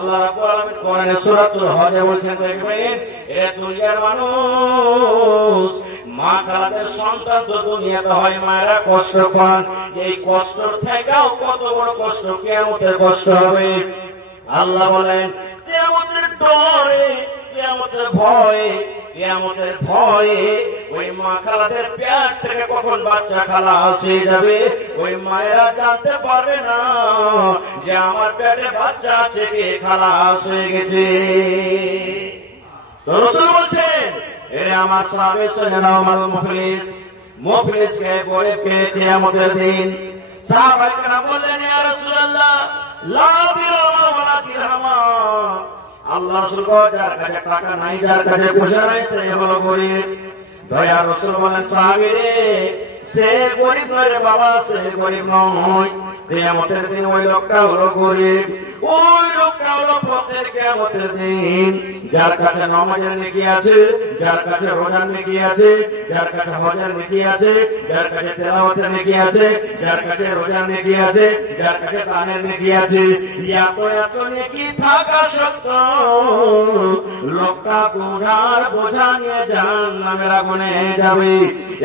আল্লাহ রাব্বুল আলামিন কোরআনে সূরাতুল হজে বলছেন, দেখবেন এ দুনিয়ার মানুষ, মা খালাদের সন্তান তো দুনিয়াতে হয়, মায়েরা কষ্ট পান। এই কষ্ট থেকেও কত বড় কষ্ট, কিয়ামতের কষ্ট হবে। আল্লাহ বলেন কিয়ামতের ডরে, কিয়ামতের ভয়ে, কিয়ামতের ভয়ে ওই মা খালাদের পেট থেকে কখন বাচ্চা খালাস হয়ে যাবে, ওই মায়েরা জানতে পারবে না যে আমার পেটে বাচ্চা আছে, কে খালাস হয়ে গেছে। তো রাসূল বলছেন, এরে আমার সাহাবী শুনে নাও, মাল মুফলিস, মুফলিসকে গরিবকে কিয়ামতের দিন। সাহাবায়ে কেরাম বললেন, ইয়া রাসূলুল্লাহ লা দিরহামা ওয়ালা দিরহামা। আল্লাহ রাসূল যার কাছে টাকা নাই, যার কাছে পয়সা নাই, সে হলো গরিব। দয়ার রাসূল বলেন, সাহাবী রে, সে গরিব নয় রে বাবা, সে গরিব নয়। কিয়ামতের দিন ওই লোকটা হলো গরিব, ওই লোকটা হলো ফকির। কিয়ামতের দিন যার কাছে নামাজের নেকি আছে, যার কাছে রোজার নেকি আছে, যার কাছে হজের নেকি আছে, যার কাছে তেলাওয়াতের নেকি আছে, যার কাছে রোজার নেকি আছে, যার কাছে দানের নেকি আছে, এত এত নেকি থাকা সত্ত্বেও লোকটা গুনার বোঝা নিয়ে জাহান্নামের আগুনে যাবে।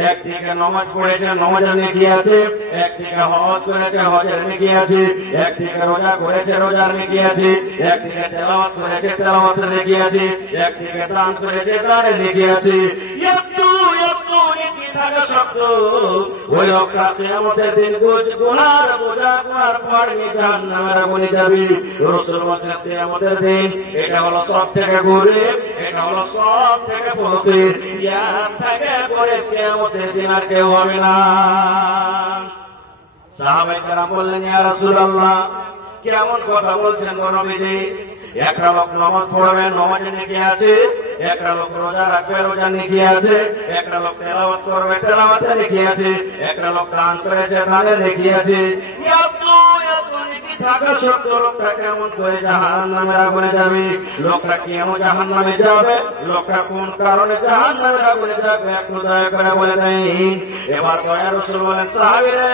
একদিকে নামাজ পড়েছে, নামাজের নেকি আছে, একদিকে হজ করেছে, হজের নেকি আছে, একদিকে রোজা করেছে, রোজার নেকি আছে, একদিকে তেলাওয়াত করেছে, তেলাওয়াতের নেকি আছে, একদিকে দান করেছে, দানের নেকি আছে। একটু একটু নেকি থাকা সত্ত্বেও ওই লোকটা কিয়ামতের দিন গুনার বোঝা, গুনার পাড় নিয়ে জাহান্নামের আগুনে যাবে। রাসূল বলেন, কিয়ামতের দিন এটা হলো সব থেকে গরিব, এটা হলো সব থেকে ফকির। ইয়ার থেকে গরিব কিয়ামতের দিন আর কেউ হবে না। সাহাবায়ে কেরাম বললেন, ইয়া রাসূলুল্লাহ, কেমন কথা বলছেন গো নবীজি? একটা লোক নামাজ পড়বে, নামাজে নেকি আছে, একটা লোক রোজা রাখবে, রোজা নেকি আছে, একটা লোক তেলাওয়াত করবে, তেলাওয়াতে নেকি আছে, একটা লোক দান করেছে, দানের নেকি আছে। এত এত নেকি থাকা সত্ত্বেও লোকটা কেমন করে জাহান্নামের আগুনে যাবে? লোকটা কেমন জাহান্নামে যাবে? লোকটা কোন কারণে জাহান্নামের আগুনে যাবে? একটু দয়া করে বলে দেন। এবার দয়ার রাসূল বলেন, সাহাবী রে,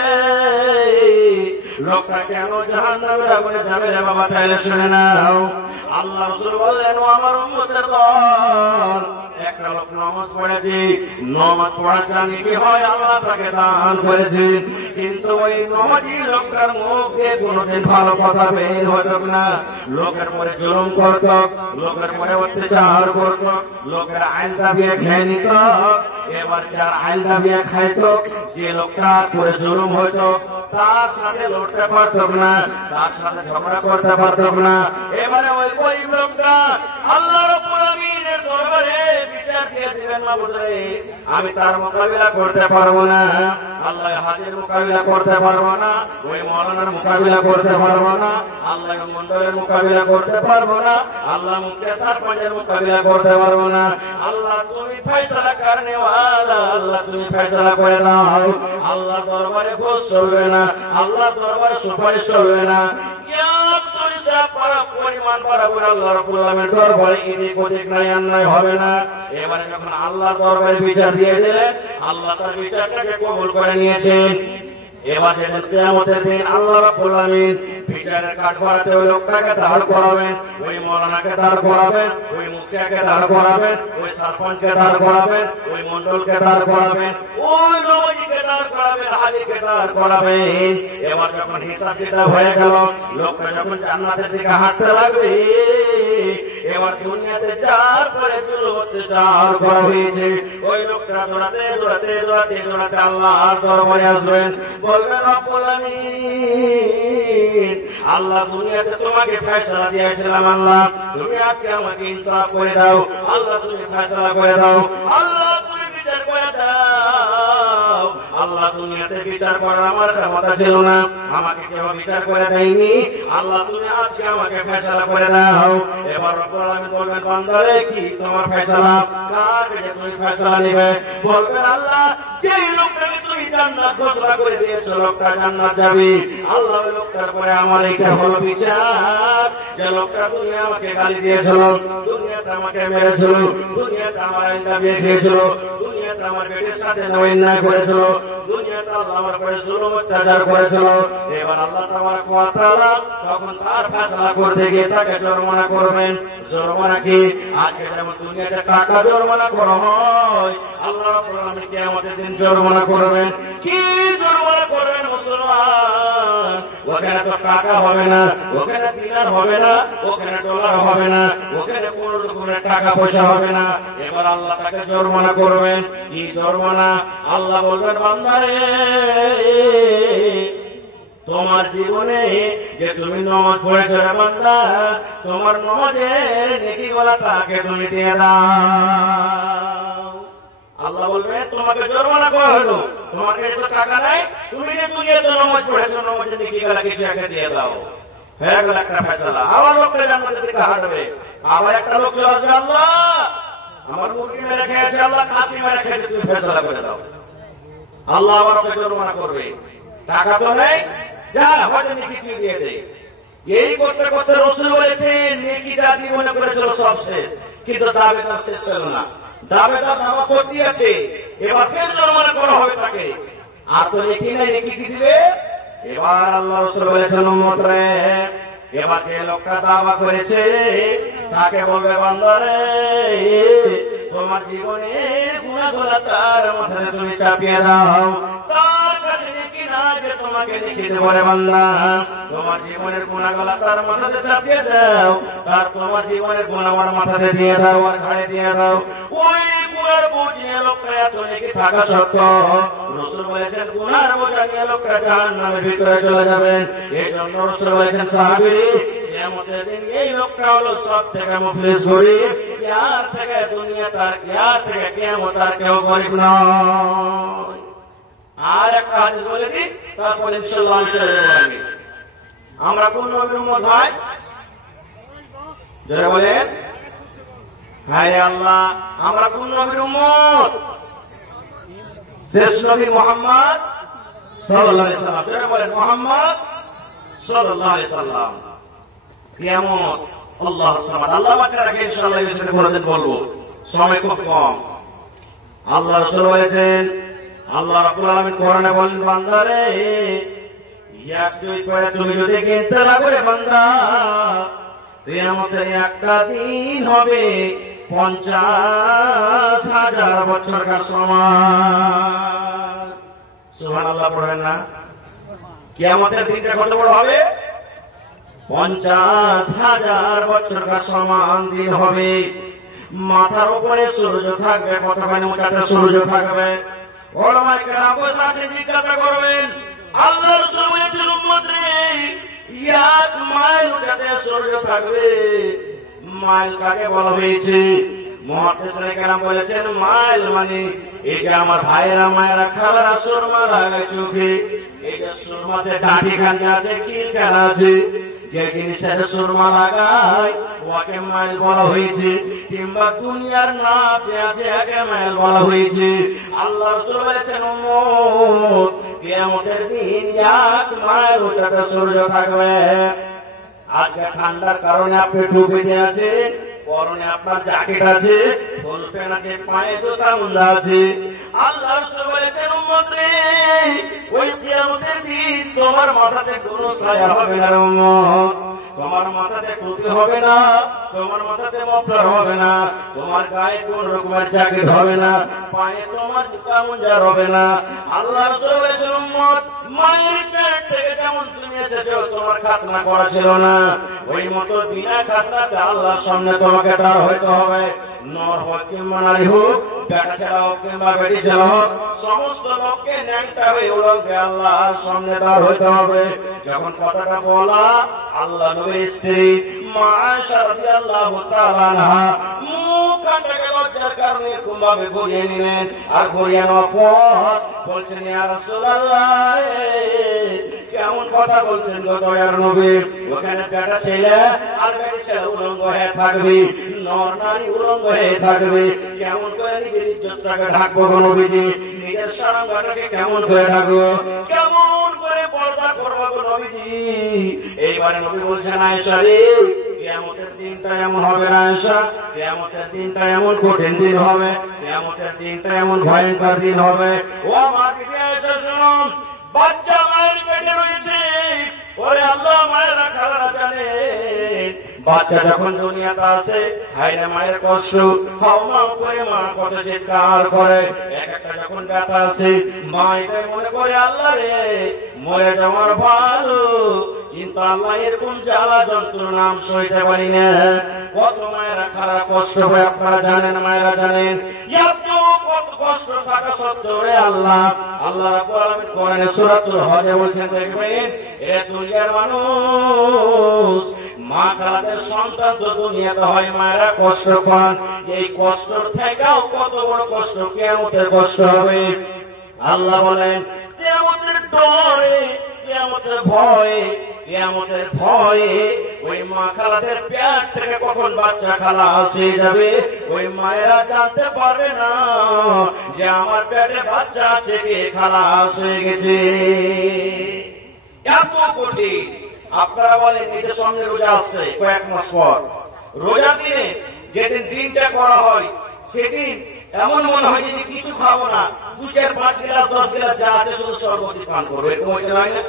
লোকটা কেন জাহান্নামের আগুনে যাবে রে বাবা? তাহলে শুনে নাও। আল্লাহ রাসূল বললেন, ও আমার উম্মতের দল, একটা লোক নামাজ পড়েছে, নামাজ পড়ার জানি কি হয়, আল্লাহ তাকে দান করেছে, কিন্তু ওই নামাজি লোকটার মুখে কোনোদিন ভালো কথা বের হতো না। লোকের পরে জুলুম করত, লোকের পরে অত্যাচার করত, লোকের আইল দাবিয়ে খেয়ে নিত। এবার যার আইল দাবিয়ে খাইত, যে লোকটা করে জুলুম হইত, তার সাথে লড়তে পারত না, তার সাথে ঝগড়া করতে পারত না। এবারে ওই গরিব লোকটা আল্লাহ রাব্বুল আমিনের দরবারে বিচার দিয়ে দিবেন, মাবুদ রে, আমি তার মোকাবিলা করতে পারবো না, আল্লাহ হাজির মোকাবিলা করতে পারবো না, ওই মৌলানার মোকাবিলা করতে পারবো না, আল্লাহ মন্ডলের মোকাবিলা করতে পারবো না, আল্লাহ মুখে সারপঞ্চের মোকাবিলা করতে পারবো না। আল্লাহ তুমি ফয়সালা করনে ওয়ালা, আল্লাহ তুমি ফয়সালা করে দাও। আল্লাহ দরবারে ঘোষ চলবে না, আল্লাহ দরবারে সুপারিশ চলবে না। পরিমাণ বরাবর আল্লাহ রাব্বুল আলামিনের দরবারে এদিক ওদিক নাই, অন্যায় হবে না। এবারে যখন আল্লাহর দরবারে বিচার দিয়ে দিলেন, আল্লাহ তার বিচারটাকে কবুল করে নিয়েছেন। এবার যেদিন কিয়ামতের দিন আল্লাহ রাব্বুল আলামিন বিচারের কাঠ করাতে ওই লোকটাকে দাঁড় করাবেন, ওই মৌলানাকে দাঁড় করাবেন, ওই মুখিয়াকে দাঁড় করাবেন, ওই সারপঞ্চকে দাঁড় করাবেন, ওই মন্ডলকে দাঁড় করাবেন, ওই নবীকে দাঁড় করাবেন, হাজিকে দাঁড় করাবেন। এবার যখন হিসাব কিতাব হয়ে গেল, লোকটা যখন জান্নাতের দিকে হাঁটতে লাগবে, এবার দুনিয়াতে যার পরে জুলুম অত্যাচার করা হয়েছে, ওই লোকটা দৌড়াতে দৌড়াতে দৌড়াতে দৌড়াতে আল্লাহর দরবারে আসবেন, বলবেন, রব্বুল আমিন, আল্লাহ দুনিয়াতে তোমাকে ফয়সালা দিয়েছিলাম, আল্লাহ তুমি আজকে আমাকে ইনসাফ করে দাও, আল্লাহ তুমি ফয়সালা করে দাও, আল্লাহ তুমি বিচার করে দাও। আল্লাহ দুনিয়াতে বিচার করার আমার ক্ষমতা ছিল না, আমাকে কেউ বিচার করে দেয়নি, আল্লাহ তুমি আজকে আমাকে ফয়সালা করে দাও। এবার রব্বুল আমিন বলবেন, বান্দারে কি তোমার ফয়সালা? কার কাছে তুমি ফয়সালা নিবে? বলবেন, আল্লাহ যেই লোকটাকে তুমি জান্নাত ঘোষণা করে দিয়েছো, লোকটা জান্নাত যাবে। আল্লাহ ওই লোকটার পরে আমার এইটা হলো বিচার, যে লোকটা তুমি আমাকে গালি দিয়েছিল, দুনিয়াতে আমাকে মেরেছিল, দুনিয়াতে আমার আইন দাবিয়ে খেয়েছিল, দুনিয়াতে দুনিয়াতে আমার বেটির সাথে অন্যায় করেছিল, দুনিয়াতে আল্লাহ আমার করে জুলুম অত্যাচার করেছিল। এবার আল্লাহ তাবারক ওয়া তাআলা তখন তার ফয়সালা করতে গিয়ে তাকে জরিমানা করবেন। জরিমানা কি? আজকে যেমন দুনিয়াতে টাকা জরিমানা করা হয়, আল্লাহ রাব্বুল আলামিন কিয়ামতের দিন জরিমানা করবেন। কি জরিমানা করবেন মুসলমান? ওখানে তো টাকা হবে না, ওখানে দিনার হবে না, ওখানে ডলার হবে না, ওখানে কোন রকমের টাকা পয়সা হবে না। এবার আল্লাহ তাকে জরিমানা করবেন। কি জরিমানা? আল্লাহ বলবেন, বান্দারে তোমার জীবনে যে তুমি নামাজ পড়েছো রে বান্দা, তোমার নামাজের নেকিগুলো তাকে তুমি দিয়ে দাও। আল্লাহ বলবে তোমাকে জরিমানা করা হলো, তোমাকে এত টাকা নাই, তুমি যে দুনিয়াতে নামাজ পড়েছো, নামাজের নেকিগুলো কিছু একে দিয়ে দাও। হয়ে গেল একটা ফয়সালা। আবার লোকটা জান্নাতের দিকে হাঁটবে। আবার একটা লোক চলে আসবে, আল্লাহ আমার মুরগি মেরে খেয়েছে, আল্লাহ খাসি মেরে খেয়েছে, তুমি ফয়সালা করে দাও। আল্লাহ আবার ওকে জরিমানা করবে। টাকা তো নেই, যা হয়তো নেকি দিয়ে দে। এই করতে করতে রাসূল বলেছেন নেকি যা জীবনে করেছিল সব শেষ, কিন্তু দাবিটা শেষ হলো না। দাবিটা দাওয়া করতে আছে, এবার ফের জরিমানা করা হবে তাকে। আর তো নেকি নেই, নেকি কি দিবে? এবার আল্লাহ রাসূল বলেছেন উম্মত রে, এবার যে লোকটা দাওয়া করেছে তাকে বলবে, বান্দারে তোমার জীবনের গুনাহগুলো তার মাথায় তুমি চাপিয়ে দাও। তার কাছে নেকি না যে তোমাকে নেকি দেব রে বান্দা, তোমার জীবনের গুনাহগুলো তার মাথাতে চাপিয়ে দাও। তার তোমার জীবনের গুনাহর মাথাতে দিয়ে দাও, আর ঘাড়ে দিয়ে দাও। ওই গুনার বোঝ নিয়ে লোকটা এত নেকি থাকা সত্ত্বেও রাসূল বলেছেন গুনার বোঝা নিয়ে লোকটা জাহান্নামের ভিতরে চলে যাবেন। এই জন্য রাসূল বলেছেন সাহাবী, কিয়ামতের দিন এই লোকটা হলো সব থেকে মুফলিস গরীব, ইয়ার থেকে দুনিয়া তার, ইয়ার থেকে কিয়ামত আর কেউ গরীব নয়। আর একটা হাদিস বলে দিই, তারপর ইনশাআল্লাহ আমি চলে যাবো। আমরা কোন নবীর উম্মত ভাই? যারা বলেন হায় আল্লাহ, আমরা কোন নবীর উম্মত? শেষ নবী মুহাম্মদ সাল্লাল্লাহু আলাইহি সাল্লাম। যারা বলেন মুহাম্মদ সাল্লাল্লাহু আলাইহি সাল্লাম। কিয়ামত আল্লাহ সামাদ, আল্লাহ বাঁচা রাখে ইনশাআল্লাহ। এই বিষয়ে কোনদিন বলবো, সময় খুব কম। আল্লাহ রাসূল বলেছেন, আল্লাহ রাব্বুল আলামিন কোরআনে বলেন, বান্দারে এক দুই করে তুমি যদি গিনতে না করে বান্দা, কিয়ামতের একটা দিন হবে 50,000 বছরকার সমান। সুবহানাল্লাহ পড়বেন না? কিয়ামতের দিনটা কত বড় হবে? 50,000 বছরকার সমান দিন হবে। মাথার উপরে সূর্য থাকবে, কতখানি উঁচাতে সূর্য থাকবে। ওলামায়ে কেরাম বসে আছে, জিজ্ঞাসা করবেন, আল্লাহ রাসূল বলেছেন উম্মত রে, 1 মাইল উঁচাতে সূর্য থাকবে। মাইল কাকে বলা হয়েছে? মুহাদ্দিসিনে কেরাম বলেছেন মাইল মানে এই যে আমার ভাইয়েরা মায়েরা খালারা সুরমা লাগায় চোখে, এই যে সুরমাতে ডাঁটি খানে আছে, কিল খান আছে, যে জিনিসটা সুরমা লাগায় ওকে মাইল বলা হয়েছে। কিংবা দুনিয়ার নাম যে আছে একে মাইল বলা হয়েছে। আল্লাহ রাসূল বলেছেন উম্মত কিয়ামতের দিন 1 মাইল উঁচাতে সূর্য থাকবে। আজকে ঠান্ডার কারণে আপনি টুপিতে আছেন, পরনে আপনার জ্যাকেট আছে, ফুল প্যান্ট আছে, পায়ে জুতা মোজা আছে। আল্লাহ রাসূল বলেছেন উম্মত রে, ওই কিয়ামতের দিন তোমার মাথাতে কোনো ছায়া হবে না রে উম্মত। তোমার মাথাতে টুপি হবে না, তোমার মাথাতে মফলার হবে না, তোমার গায়ে কোন রকমের জ্যাকেট হবে না, পায়ে তোমার জুতা মোজা হবে না। আল্লাহ রাসূল বলেছেন উম্মত, মায়ের পেট থেকে যেমন তুমি এসেছো, তোমার খাতনা করা ছিল না, ওই মতো বিনা খাতনাতে আল্লাহর সামনে তোমাকে দাঁড় হইতে হবে। নর হোক কিংবা নারী হোক, বেটা ছেলে হোক কিংবা বেটি ছেলে হোক, সমস্ত লোককে ন্যাংটা হয়ে উলঙ্গে আল্লাহর সামনে দাঁড় হইতে হবে। যখন কথাটা বলা, আল্লাহ নবীর স্ত্রী মা আয়েশা রাদিয়াল্লাহু তাআলা আনহা মুখটাকে লজ্জার কারণে এরকমভাবে ঘুরিয়ে নিলেন। আর ঘুরিয়ে নেওয়ার পর বলছেন, ইয়া রাসূলুল্লাহ, কেমন কথা বলছেন গো দয়ার নবী? ওখানে বেটা ছেলে আর বেটি ছেলে উলঙ্গ হয়ে থাকবে, নর নারী উলঙ্গ হয়ে থাকবে। কেমন করে নিজের ইজ্জতটাকে ঢাকবো গো নবীজি? নিজের সারাঙ্গটাকে কেমন করে ঢাকবো? কেমন করে পর্দা করবো গো নবীজি? এইবারে নবী বলছেন, আয়েশা রে, কিয়ামতের দিনটা এমন হবে না আয়েশা, কিয়ামতের দিনটা এমন কঠিন দিন হবে, কিয়ামতের দিনটা এমন ভয়ঙ্কর দিন হবে। ও আমার বিবি আয়েশা শুনুন, বাচ্চা মায়ের পেটে রয়েছে, ওরে আল্লাহ মায়েরা খালারা জানে বাচ্চা যখন দুনিয়াতে আসে, হায়রে মায়ের কষ্ট, হাও মাও করে মা কত চিৎকার করে। এক একটা যখন ব্যথা আসে, মা এটাই মনে করে আল্লাহ রে মরে যাওয়ার ভালো, কিন্তু আল্লাহ এরকম জ্বালা যন্ত্রণা নাম সইতে পারি না। কত মায়েরা খারাপ কষ্ট হয় আপনারা জানেন, মায়েরা জানেন। কত কষ্ট থাকা সত্ত্বেও রে আল্লাহ রাব্বুল আলামিন কোরআনে সূরাতুল হজে বলছেন, দেখবেন এ দুনিয়ার মানুষ মা খালাদের সন্তান তো দুনিয়াতে হয়, মায়েরা কষ্ট পান। এই কষ্ট থেকেও কত বড় কষ্ট কিয়ামতের কষ্ট হবে। আল্লাহ বলেন কিয়ামতের ডরে, কিয়ামতের ভয়ে, কিয়ামতের ভয়ে ওই মা খালাদের পেট থেকে কখন বাচ্চা খালাস হয়ে যাবে, ওই মায়েরা জানতে পারবে না যে আমার পেটে বাচ্চা আছে, কে খালাস হয়ে গেছে। এত কঠিন। আপনারা বলেন নিজের সামনে রোজা আসছে কয়েক মাস পর, রোজার দিনে যেদিন দিনটা করা হয় সেদিন এমন মনে হয় যে কিছু খাবো না, 2, 4, 5 গ্লাস 10 গ্লাস যা আছে শুধু শরবতই পান করবো। এরকম হইতে হয় না?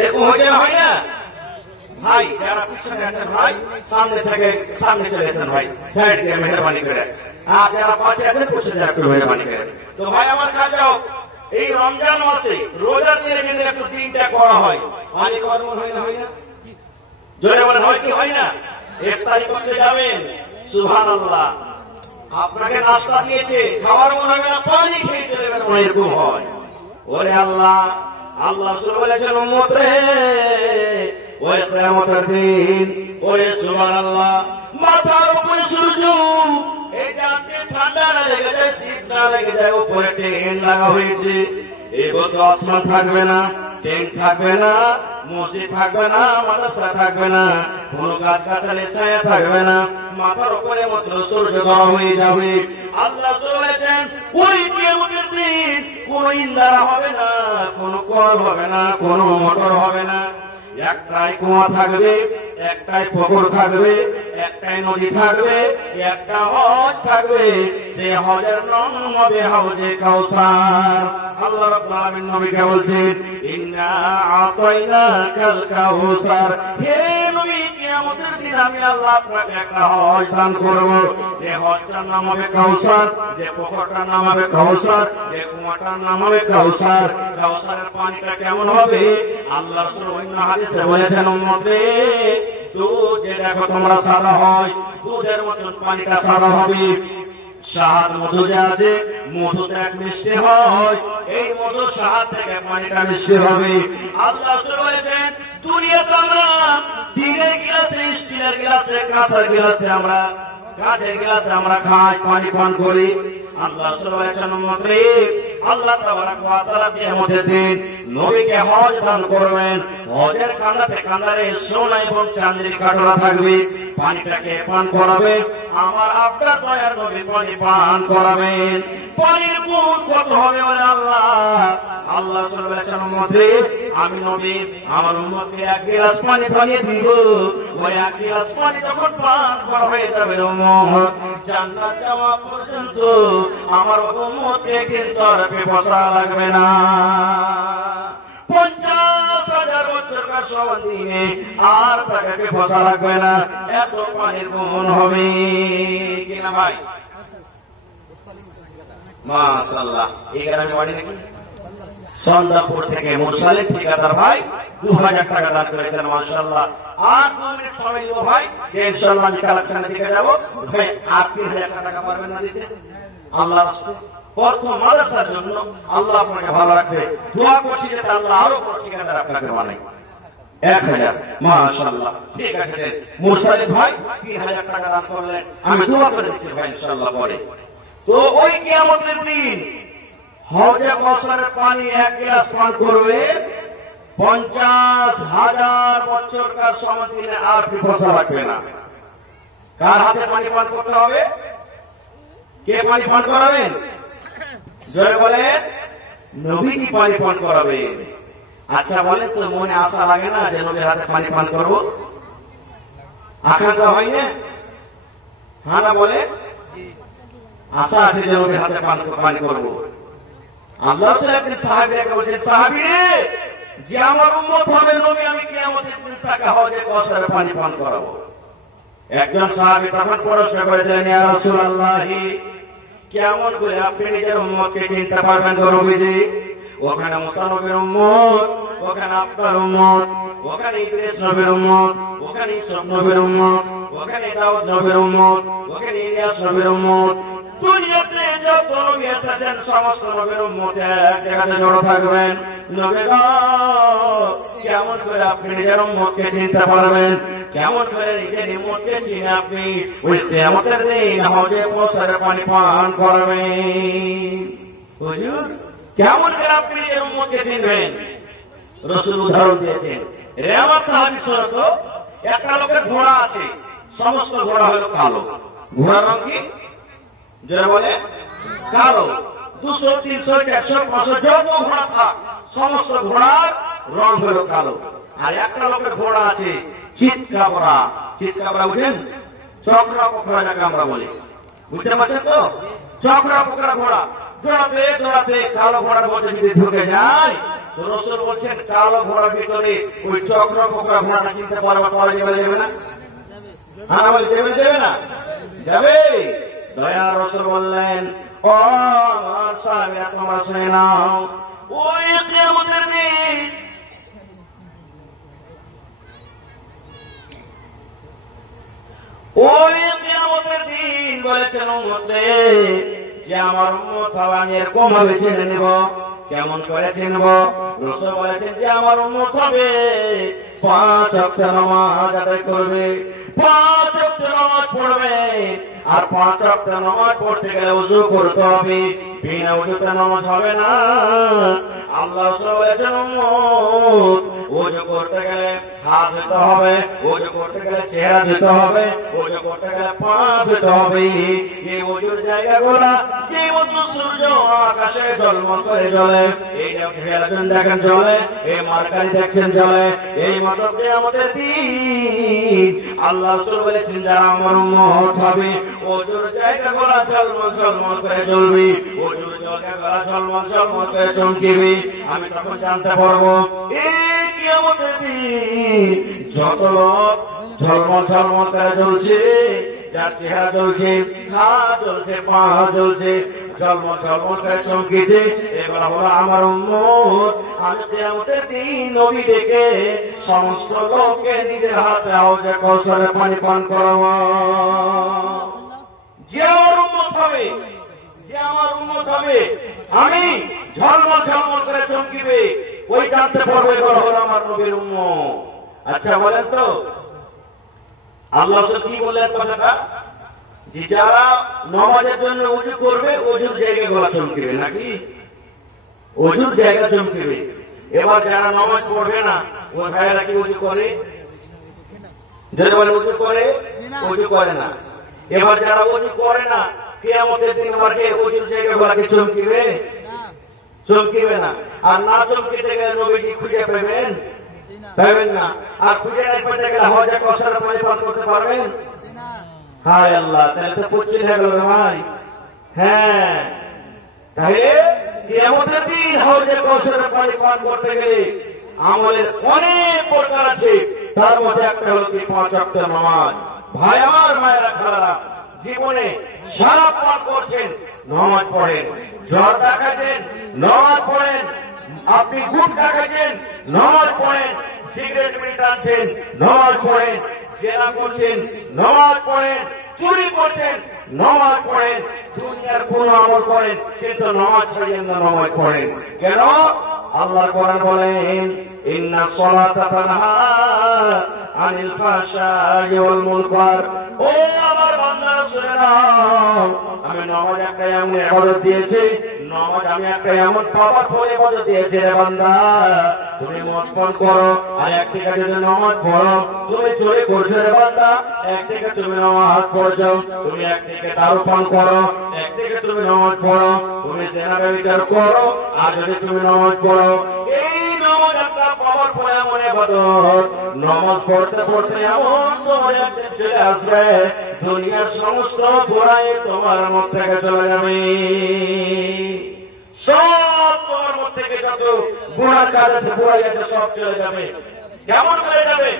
এরকম হইতে হয় না? ভাই যারা পিছনে আছেন ভাই সামনে থেকে সামনে চলে আসেন ভাই, সাইড দিয়ে মেহরবানি করে। আর যারা পাশে আছেন পৌঁছে যান একটু মেহরবানি করে। তো ভাই আমার কাছে হোক, এই রমজান মাসে রোজার দিনে কিন্তু একটু দিনটা করা হয়, পানি খাওয়ার মন হয় না? হয় না? জোরে বলেন হয় কি হয় না? ইফতারি করতে যাবেন, সুবহানাল্লাহ, আপনাকে নাস্তা দিয়েছে, খাওয়ার মন হবে না, পানি খেয়ে চলে গেলে এরকম হয়। ওরে আল্লাহ, আল্লাহ রাসূল বলেছেন উম্মত রে, ওই কিয়ামতের দিন, ওরে সুবহানাল্লাহ, মাথার উপরে সূর্য, এই যাতে ঠান্ডা না লেগে যায়, শীত না লেগে যায়, উপরে টেন্ট লাগা হয়েছে, এবার তো আসমান থাকবে না, টেন্ট থাকবে না, মসজিদ থাকবে না, মাদ্রাসা থাকবে না, কোন গাছ গাছালি ছায়া থাকবে না, মাথার উপরে মাত্র সূর্য ধরা হয়ে যাবে। আল্লাহ বলেছেন ওই কিয়ামতের দিন কোন ইন্দারা হবে না, কোন কল হবে না, কোন মোটর হবে না, একটাই কুয়া থাকবে, একটাই পুকুর থাকবে, একটাই নদী থাকবে, একটা হজ থাকবে, সে হজের নাম হবে হাউজে কাউসার। আল্লাহ রাব্বুল আলামিন নবীকে বলছেন ইন্না আতাইনাকাল কাউসার, হে নবী কিয়ামতের দিন আমি আল্লাহ আপনাকে একটা হজ দান করব, যে হজটার নাম হবে কাউসার, যে পুকুরটার নাম হবে কাউসার, যে কুয়াটার নাম হবে কাউসার। কাউসারের পানিটা কেমন হবে? আল্লাহ রাসূল অন্য হাদিসে বলেছেন উম্মত রে, দুধ যে দেখো তোমরা সাদা হয়, দুধের মতন পানিটা সাদা হবে। শাহাদ মধু যে আছে, মধু এক মিষ্টি হয়, এই মধু শাহাদ থেকে পানিটা মিষ্টি হবে। আল্লাহ বলেছেন দুনিয়াতে আমরা স্টিলের গ্লাসে, স্টিলের গ্লাসে, কাঁচের গ্লাসে, আমরা কাঁচের গ্লাসে আমরা খাই, পানি পান করি। আল্লাহ বলেছেন উম্মত রে, আল্লাহ তাবারাক ওয়া তাআলা কিয়ামতের দিন নবীকে হজ দান করবেন, হজের কাঁদাতে কাঁদারে সোনা এবং চাঁদির কাটরা থাকবে, পানিটাকে পান করাবে, আমার আপনার দয়ার নবী পানি পান করাবেন। পানির গুণ কত হবে বলে আল্লাহ আল্লাহ বলেছেন উম্মত রে, আমি নবী আমার উম্মতকে 1 গ্লাস পানি ধরিয়ে দিব, ওই 1 গ্লাস পানি যখন পান করা হয়ে যাবে উম্মত জান্নাত যাওয়া পর্যন্ত আমার উম্মতকে কিন্তু আর পিপাসা লাগবে না। 50,000 বছরকার সমান দিনে আর তাকে পিপাসা লাগবে না, এত পানির গুণ হবে কিনা ভাই? মাশাআল্লাহ। এই গ্রামে বাড়ি নাকি সন্ধ্যাপুর থেকে মুরসালিম ঠিকাদার ভাই 2000 টাকা দান করেছেন, মাশাআল্লাহ। আর 2 মিনিট সময় দিব ভাই, ইনশাআল্লাহ আমি কালেকশনের দিকে যাব ভাই। আর 3000 টাকা পারবেন না দিতে? আল্লাহ রাস্তায় প্রথম মাদ্রাসার জন্য আল্লাহ আপনাকে ভালো রাখবে, দোয়া করছি যাতে আল্লাহ আরো বড় ঠিকাদার আপনাকে বানায়। 1000 মাশাআল্লাহ। ঠিক আছে মুরসালিম ভাই 3000 টাকা দান করলেন, আমি দোয়া করে দিচ্ছি ভাই ইনশাআল্লাহ পরে। তো ওই কিয়ামতের দিন হজে কাউসারের পানি 1 গ্লাস পান করবে, 50,000 বছরকার সমান দিনে আর পিপাসা লাগবে না। কার হাতে পানি পান করতে হবে? কে পানি পান করাবেন? জোরে বলেন, নবীজি পানি পান করাবেন। আচ্ছা বলেন তো, মনে আশা লাগে না যে নবীর হাতে পানি পান করবো? আকাঙ্ক্ষা হয় না? হ্যাঁ না বলে? আশা আছে যে নবীর হাতে পানি করবো। আল্লাহ একদিন সাহাবীকে বলছেন, সাহাবী যে আমার উম্মত হবে নবী আমি কিয়ামতের দিন তাকে হাউজে কাউসারে পানি পান করাবো। একজন সাহাবী তখন প্রশ্ন করেছিলেন, ইয়া রাসূলুল্লাহ, কেমন করে আপনি নিজের উম্মতকে চিনতে পারবেন গো নবীজি? ওখানে মুসা নবীর উম্মত, ওখানে আপনার উম্মত, ওখানে ইদ্রিস নবীর উম্মত, ওখানে ইউসুফ নবীর উম্মত, ওখানে দাউদ নবীর উম্মত, ওখানে ইলিয়াস নবীর উম্মত। দুনিয়াতে যত নবী এসেছেন সমস্ত নবীর উম্মতে এক জায়গাতে জড়ো থাকবেন। নবী গো, কেমন করে আপনি নিজের উম্মতকে চিনতে পারবেন? কেমন করে নিজের উম্মতকে চিনে আপনি ওই কিয়ামতের দিন হাউজে কাউসারে পানি পান করবেন? হুজুর, কেমন করে আপনি নিজের উম্মতকে চিনবেন? রাসূল উদাহরণ দিয়েছেন। রে আমার সাহাবী শোনো তো, একটা লোকের ঘোড়া আছে, সমস্ত ঘোড়া হলো কালো। ঘোড়ার রং কি? যারা বলে কালো। 200, 300, 400, 500 যত ঘোড়া থাক সমস্ত ঘোড়ার রং হলো কালো। আর একটা লোকের ঘোড়া আছে চিৎকাবরা। চিৎকাবরা বুঝেন? চক্রা পোখরা যাকে আমরা বলি, বুঝতে পারছেন তো? চক্রা পোখরা ঘোড়া দৌড়াতে দৌড়াতে কালো ঘোড়ার মধ্যে যদি ঢুকে যায় তো রাসূল বলছেন কালো ঘোড়ার ভিতরে ওই চক্রা পোখরা ঘোড়াটা চিনতে পারা যাবে না? হ্যাঁ বলি, যাবে না? যাবে। দয়ার রাসূল বললেন, ও আমার সাহাবীরা তোমরা শুনে নাও, ওই কিয়ামতের দিন বলেছেন উম্মতে যে আমার উম্মত হবে আমি এরকম ভাবে চিনে নেব। কেমন করে চিনব? রাসূল বলেছেন যে আমার উম্মত হবে 5 ওয়াক্ত নামাজ আদায় করবে, 5 ওয়াক্ত নামাজ পড়বে। আর 5 ওয়াক্ত নামাজ পড়তে গেলে ওযু করতে হবে, বিনা ওযুতে নামাজ হবে না। আল্লাহ রাসূল বলেছেন উম্মত ওযু করতে গেলে হাত ধুতে হবে, ওযু করতে গেলে চেহারা ধুতে হবে, ওযু করতে গেলে পা ধুতে হবে। এই ওযুর জায়গাগুলো যে মতো সূর্য আকাশে ঝলমল করে জ্বলে, এই যে দেখেন জ্বলে, এই মার্কারি দেখছেন জ্বলে, এই মতো কিয়ামতের দিন আল্লাহ রাসূল বলেছেন যারা আমার উম্মত হবে ওযুর জায়গাগুলো ঝলমল ঝলমল করে জ্বলবে, ওযুর জায়গাগুলো ঝলমল ঝলমল করে চমকিবে। আমি তখন জানতে পারবো এই কিয়ামতের দিন যত লোক ঝলমল ঝলমল করে জ্বলছে, যার চেহারা জ্বলছে, হাত জ্বলছে, পা জ্বলছে, ঝলমল ঝলমল করে চমকেছে, এগুলো হলো আমার উম্মত। আমি কিয়ামতের দিন নবী ডেকে সমস্ত লোককে নিজের হাতে হাউজে কাউসারে পানি পান করাবো। যে আমার উম্মত হবে, যে আমার উম্মত হবে, আমি ঝলমল ঝলমল করে চমকিবে, ওই জানতে পারবো এগুলো হলো আমার নবীর উম্মত। আচ্ছা বলেন তো আল্লাহ কি বললেন কথাটা? যে যারা নামাজের জন্য ওযু করবে ওযুর জায়গাগুলো চমকিবে, নাকি? ওযুর জায়গা চমকিবে। এবার যারা নামাজ পড়বে না ওই ভাইয়েরা কি ওযু করে? যদি বলে ওযু করে, ওযু করে না। এবার যারা ওযু করে না কিয়ামতের দিন আমাকে ওযুর জায়গাগুলোকে চমকিবে? চমকিবে না। আর না চমকিতে গেলে নবীজি খুঁজে পাবেন? পাবেন না। আর খুঁজে না পেতে গেলে হাউজে কাউসারে পানি পান করতে পারবেন? হায় আল্লাহ, তাহলে তো কুচ্ছিত হয়ে গেল ভাই। হ্যাঁ, তাহলে কিয়ামতের দিন হাউজে কাউসারে পানি পান করতে গেলে আমলের অনেক প্রকার আছে, তার মধ্যে একটা হলো কি 5 ওয়াক্ত নামাজ। ভাই আমার, মায়েরা, খালারা, জীবনে সারা পান করছেন নামাজ পড়েন, জ্বর দেখাচ্ছেন নামাজ পড়েন, আপনি গুটখা খাচ্ছেন নামাজ পড়েন, সিগারেট বিড়ি টানছেন নামাজ পড়েন, জেনা করছেন নামাজ পড়েন, চুরি করছেন নামাজ পড়েন, দুনিয়ার কোন আমল করেন কিন্তু নামাজ ছাড়িয়ে নামাজ পড়েন কেন? আল্লাহর কোরআন বলেন ইন্নাস সালাতা তানহা আনিল ফাহশাই ওয়াল মুনকার। ও আমার বান্দারা শুনে নাও, আমি নামাজ একটা এমন ইবাদত দিয়েছি, নামাজ আমি একটা এমন পাওয়ারফুল ইবাদত দিয়েছি রে বান্দা, তুমি মদ পান করো আর একদিকে যদি নামাজ পড়ো, তুমি চুরি করছো রে বান্দা, একদিকে তুমি নামাজ পড়ছো, তুমি একদিকে দারু পান করো, একদিকে তুমি নামাজ পড়ো, তুমি জেনা ব্যভিচার করো আর যদি তুমি নামাজ পড়ো, এই নামাজ একটা পাওয়ার হওয়ার পরে এমন ইবাদত, নামাজ পড়তে পড়তে এমন তোমার একদিন চলে আসবে দুনিয়ার সমস্ত বুরাই তোমার মধ্যে থেকে চলে যাবে। সব তোমার মধ্যে থেকে যত গুনার কাজ আছে, বুরাই আছে, সব চলে যাবে। কেমন করে যাবে?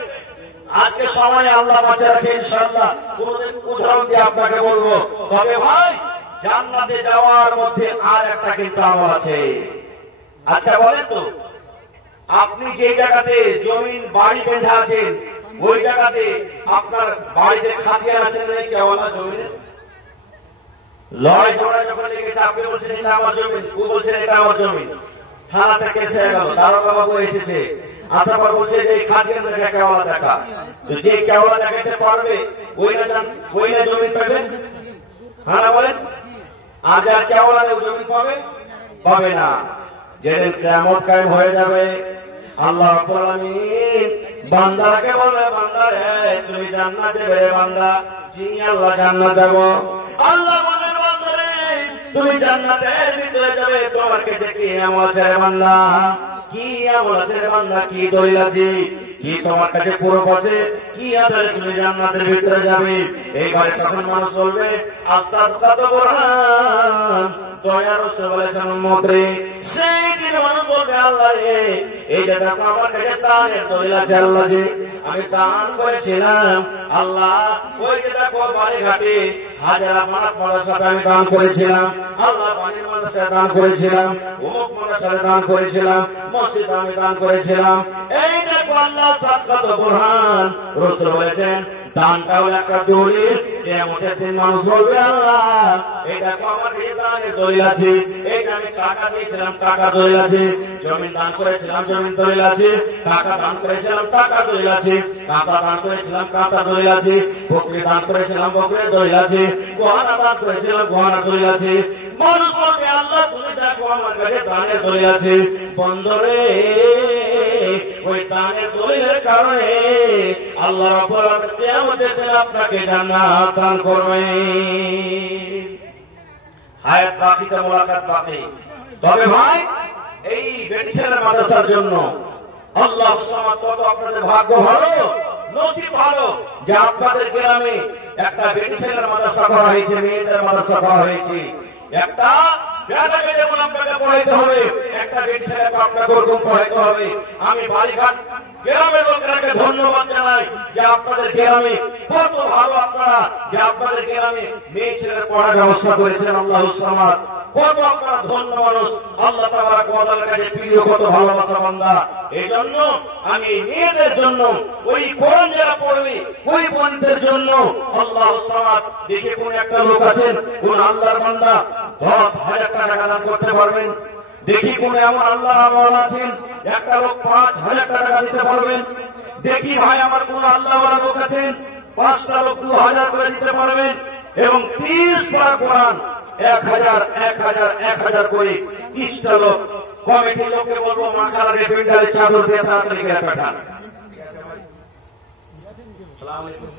আজকে সময় আল্লাহ বাঁচিয়ে রাখে ইনশাআল্লাহ, কোনদিন উদাহরণ দিয়ে আপনাকে বলবো। তবে ভাই, জান্নাতে যাওয়ার মধ্যে আর একটা কিন্তু আমল আছে। আচ্ছা বলেন তো, আপনি যে জায়গাতে জমিন বাড়ি বেঁধে আছেন, ওই জায়গাতে আপনার বাড়িতে খাতিয়ান আছেন না? কেমন আছে জমিনে লড়াই ঝগড়া যখন লেগেছে, আপনি বলছেন এটা আমার জমিন, ও বলছেন এটা আমার জমিন, থানাতে কেস হয়ে গেল, দারোগা বাবু এসেছে, আসার পর বলছে যে এই খাতিয়ান দেখা কেওয়ালা দেখা। তো যে কেওয়ালা দেখাতে পারবে ওই না জমিন পাবে। হ্যাঁ বলেন, আর যার কেওয়ালা জমিন পাবে না। যেদিন কিয়ামত কায়েম হয়ে যাবে, আল্লাহ রাব্বুল আলামিন বান্দাকে বলবে, বান্দা রে তুমি জান্নাতে যাবে। বান্দা, জি আল্লাহ জান্নাত যাব। আল্লাহ বলবেন, বান্দা রে তুমি জান্নাতের ভিতরে যাবে, তোমার কাছে কি আমল আছে রে বান্দা? কি আমল আছে রে বান্দা? কি দলিল আছে? কি তোমার কাছে পুরো আছে? কি আছে তুমি জান্নাতের ভিতরে যাবে? এইবারে তখন মানুষ বলবে, আস-সাদকাতু বুরহান, দয়ার রাসূল বলেছেন উম্মত রে। সেই দিন মানুষ বলবে, আল্লাহ রে এইটা দেখো আমার কাছে দানের দলিল আছে। আল্লাহ যে আমি দান করেছিলাম, আল্লাহ ওই যে দেখো বাড়িঘাটে হাজারা মাদ্রাসাতে আমি দান করেছিলাম, আল্লাহ পানির মাদ্রাসায় দান করেছিলাম, অমুক মাদ্রাসায় দান করেছিলাম, মসজিদে আমি দান করেছিলাম। এই দেখো আল্লাহ সাদকাতু বুরহান, রাসূল বলেছেন দানটাও একটা দলিল। কিয়ামতের দিন মানুষ বলবে, আল্লাহ এই দেখো আমার কাছে দানের দলিল আছে, এইটা আমি টাকা দিয়েছিলাম, টাকা দলিল আছে, জমিন দান করেছিলাম, জমিন দলিল আছে, টাকা দান করেছিলাম, টাকা দলিল আছে, কাঁচা দান করেছিলাম, কাঁচা দলিল আছে, বকরি দান করেছিলাম, বকরির দলিল আছে, গহনা দান করেছিলাম, গহনা দলিল আছে। মানুষ বলবে, আল্লাহ তুমি দেখো আমার কাছে দানের দলিল আছে। বন্ধরে ওই দানের দলিলের কারণে আল্লাহ রাব্বুল আলামিন কিয়ামতের দিন আপনাকে জান্নাত দান করবেন। হায়াত বাকিতে মুলাকাত বাকি। তবে ভাই, এই বেটিছেলের মাদ্রাসার জন্য আল্লাহ সামাদ, কত আপনাদের ভাগ্য ভালো, নসিব ভালো যে আপনাদের গ্রামে একটা বেটিছেলের মাদ্রাসা করা হয়েছে, মেয়েদের মাদ্রাসা করা হয়েছে। একটা বেটাকে যেমন আপনাকে পড়াইতে হবে, একটা বেটি ছেলেকে আপনাকে ওরকম পড়াইতে হবে। আমি বাড়িঘাট গ্রামের লোকেরাকে ধন্যবাদ জানাই যে আপনাদের গ্রামে কত ভালো, আপনারা যে আপনাদের গ্রামে মেয়ে ছেলের পড়ার ব্যবস্থা করেছেন। আল্লাহ সামাদ, কত আপনারা ধন্য মানুষ, আল্লাহ তাবারক ওয়া তাআলার কাছে প্রিয়, কত ভালোবাসা বান্দা। এই জন্য আমি মেয়েদের জন্য, ওই কোরআন যারা পড়বে ওই বোনদের জন্য আল্লাহ সামাদ, দেখে কোন একটা লোক আছেন, কোন আল্লাহর বান্দা 10,000 টাকা দান করতে পারবেন? দেখি কোন এমন আল্লাহর আমল আছেন একটা লোক 5,000 টাকা দিতে পারবেন? দেখি ভাই আমার কোন আল্লাহওয়ালা লোক আছেন 5টা লোক 2,000 করে দিতে পারবেন? এবং 30 পারা কোরআন 1,000 করে 30টা লোক। কমিটির লোককে বলবো মাখালারে পিন্ডারে চাদর দিয়ে তাড়াতাড়ি করে পাঠান। আসসালামু আলাইকুম।